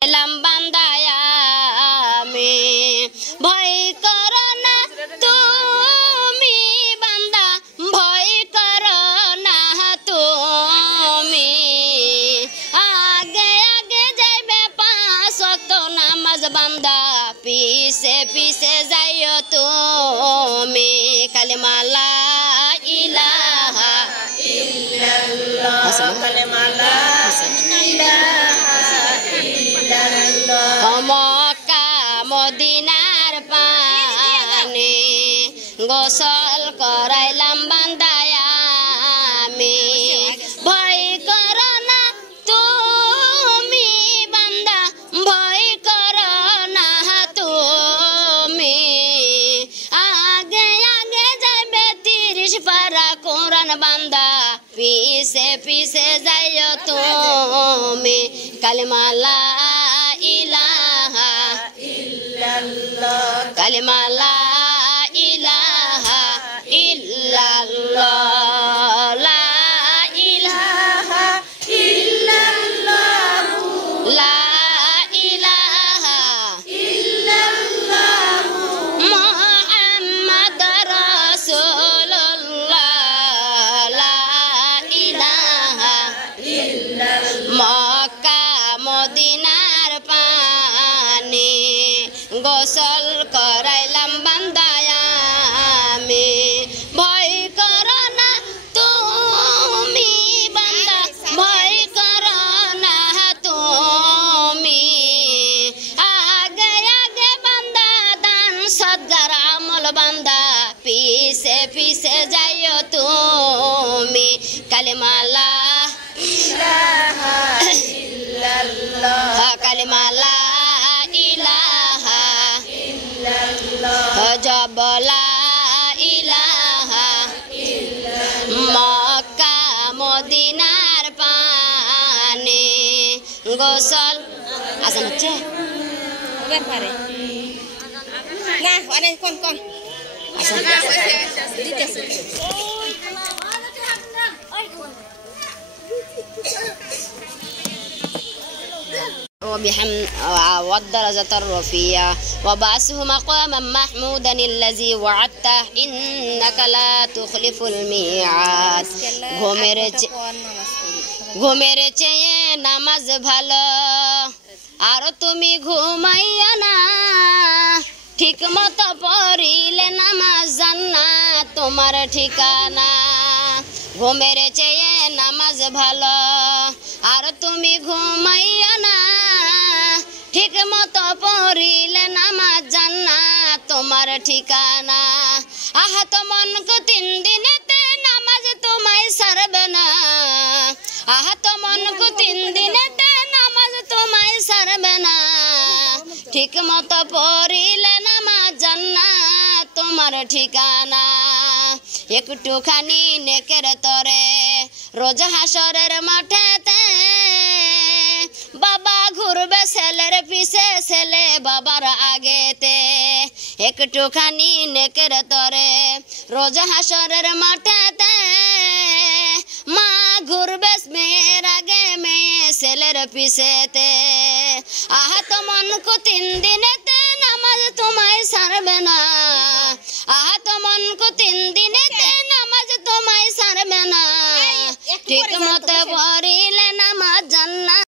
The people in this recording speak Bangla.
বান্দায়া আমি ভয় করো না তুমি বান্দা ভয় করো না তুমি আগে আগে যাইবে পাঁচ ওয়াক্ত নামাজ বান্দা পিছে পিছে যাইও তুমি কালিমা লা ইলাহা ইল্লাল্লাহ কালিমা লা ইলাহা মক্কা মদিনার পানে গোসল করাইলাম বান্দায়া আমি ভয় করো না তুমি বান্দা ভয় করো না তুমি আগে আগে যাবে 30 পারা কোরআন বান্দা পিছে পিছে যাইও তুমি কালিমা লা ইলাহা ইল্লাল্লাহ কালিমা লা ইলাহা ইল্লাল্লাহ লা ইলাহা ইল্লাল্লাহ লা ইলাহা ইল্লাল্লাহ মুহাম্মাদুর রাসূলুল্লাহ লা ইলাহা ইল্লাল্লাহ মক্কা মদিনার পানি গোসল করাইলাম বান্দায়া আমি ভয় করো না তুমি বান্দা ভয় করো না তুমি আগে আগে বান্দা দান সদগার আমল বান্দা পিছে পিছে যাইও তুমি কালিমা লা ইলাহা ইল্লাল্লাহ কালিমা লা ইলাহা ইল্লাল্লাহ জব লা ইলাহা ইল্লাল্লাহ মক্কা মদিনার পানে গোসল আসান হচ্ছে পারে না অনেক কোন কোন আসান দিতেছে وبحمد والدرجة الرفيعة وبعثه مقاما محمودا الذي وعدته إنك لا تخلف الميعاد ঘুমের চেয়ে নামাজ ভালো আর তুমি ঘুমাইয়া না ঠিক মতো পড়িলে নামাজ জান্নাত তোমার ঠিকানা ঘুমের চেয়ে নামাজ ভালো আর তুমি ঘুমাইয়া না ঠিক মতো পড়িলে নামাজ জান্নাত তোমার ঠিকানা আহত মনকে 3 দিনেতে নামাজ তোমায় ছাড়বে না আহত মনকে 3 দিনেতে নামাজ তোমায় ছাড়বে না ঠিক মতো পড়িলে নামাজ জান্নাত তোমার ঠিকানা একটুখানি নেকের তরে রোজ হাসরের মাঠেতে বাবা ঘুরবে ছেলের পিছে ছেলে বাবার আগেতে একটুখানি নেকের তরে রোজ হাসরের মাঠেতে মা ঘুরবে মেয়ের আগে মেয়ে ছেলের পিছেতে আহত মনকে 3 দিনেতে নামাজ তোমায় ছাড়বে না আহত মনকে 3 দিনেতে নামাজ তোমায় ছাড়বে না ঠিক মতো পড়িলে নামাজ জান্নাত